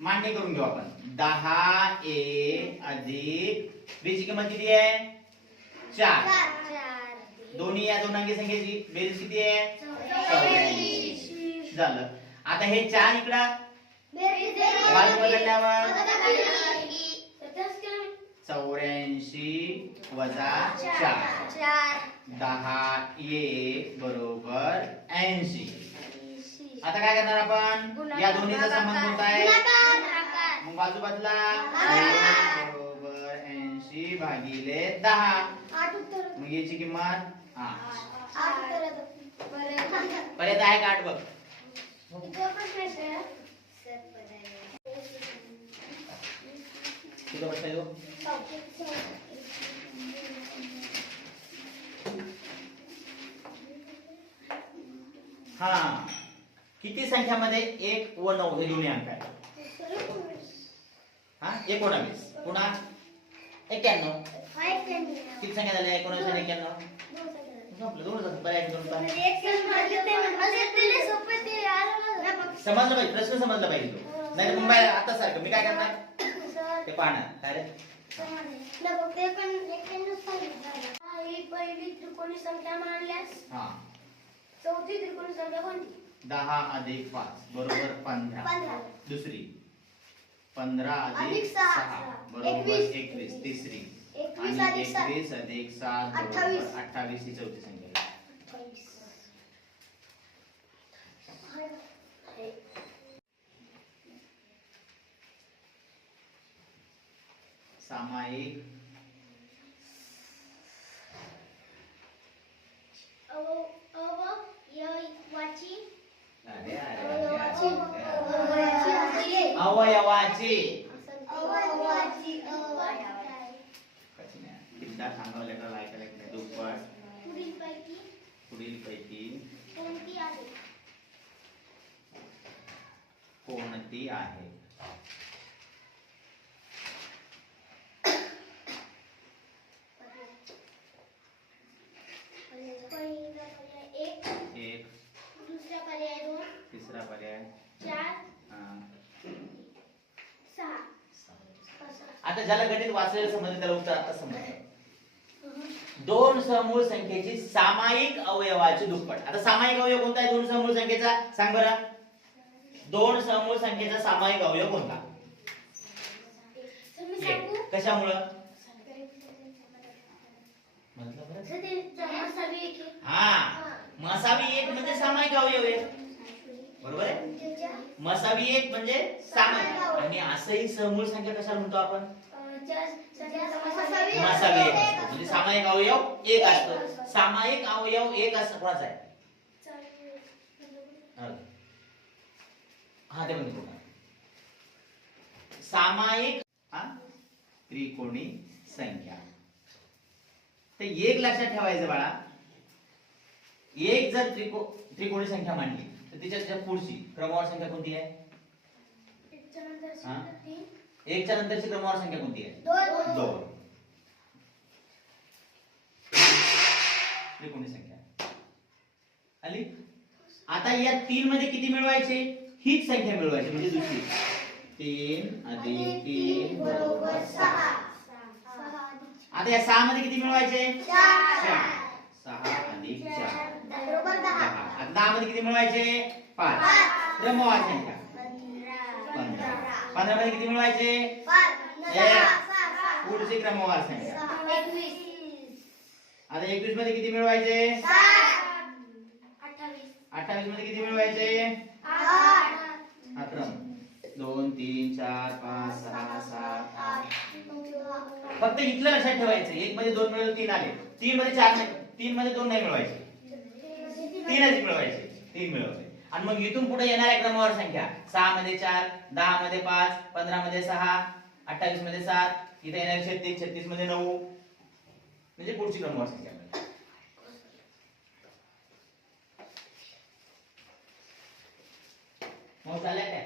मांडणी करून घेऊ आपण. 10a अधिक b ची किंमत किती आहे 4. दोन्ही या दोन अंकी संख्येची बेरीज किती आहे 84 झालं. आता हे 4 इकडं बाजू बदलल्यावर 84 वजा 4 10a बरोबर 80. आता काय करणार आपण या दोन्हीचा संबंध कोणता आहे मग बाजू बदला बरोबर 80 भागिले 10 मग याची किंमत 8. पर्याय आहे का 8 बघ किती प्रश्न आहे तो हा किती संख्यामध्ये 1 व 9 हे दोन्ही अंक आहेत हा 19 पुन्हा 91 किती संख्या झाल्या 19 आणि 91 आपलं दोन होतात पर्याय दोन समजलं पाहिजे प्रश्न समजला पाहिजे नाही मग आता सारखं मी काय करणार ते पाहणार काय रे पहिली त्रिकोणी संख्या मानल्यास हा चौथी त्रिकोणी संख्या कोणती 10 अधिक 5 बरोबर 15 दुसरी 15 अधिक 6 बरोबर 21 तिसरी आणि 21 अधिक 7 बरोबर 28 ही चौथी संख्या सामायिक अवयवाची किंवा सांगावं लेकराला ऐकायला की दुप्पट पुढीलपैकी कोणती आहे एक दुसरा पर्याय 2 तिसरा पर्याय 4 6. आता ज्याला गणित वाचलेलं समजलं त्याला उत्तर आता समजलं. दोन समूळ संख्येची सामायिक अवयवाची दुप्पट. आता सामायिक अवयव कोणता आहे दोन समूळ संख्येचा सांग बरं दोन समूळ संख्येचा सामायिक अवयव कोणता कशामुळं हा मसावी एक म्हणजे सामायिक अवयव आहे बरोबर आहे मसावी एक म्हणजे सामायिक आणि असंही समूळ संख्या कशाला म्हणतो आपण मसावी एक म्हणजे सामायिक अवयव एक असतो सामायिक अवयव एक असं कोणाचा आहे हा ते म्हणजे सामायिक त्रिकोणी संख्या तर एक लक्षात ठेवायचं बाळा एक जर त्रिकोणी संख्या मांडली तर त्याच्या पुढची क्रमवार संख्या कोणती आहे एकच्या नंतरची क्रमवार संख्या कोणती आहे 2 त्रिकोणी संख्या आली. आता या 3 मध्ये किती मिळवायचे हीच संख्या मिळवायची म्हणजे दुसरी 3 अधिक 3 बरोबर 6. आता या 6 मध्ये किती मिळवायचे 4 6 अधिक 4 बरोबर 10. आता 10 मध्ये किती मिळवायचे 5 क्रमवार संख्या 15 15 मध्ये किती मिळवायचे 5 पुढची क्रमवार संख्या 21. आता 21 मध्ये किती मिळवायचे 28 मध्ये किती मिळवायचे 8 क्रम 2 3 4 5 6 7 8 फक्त इथलं लक्षात ठेवायचं एक मध्ये 2 मिळवले 3 आले 3 मध्ये 4 नाही 3 मध्ये 2 नाही मिळवायचे 3च मिळवायचे 3 मिळवले आणि मग इथून पुढे येणाऱ्या क्रमवार संख्या 6 मध्ये 4 10 मध्ये 5 15 मध्ये 6 28 मध्ये 7 इथे येणारे 36 36 मध्ये 9 म्हणजे पुढची क्रमवार संख्या मग चालेल काय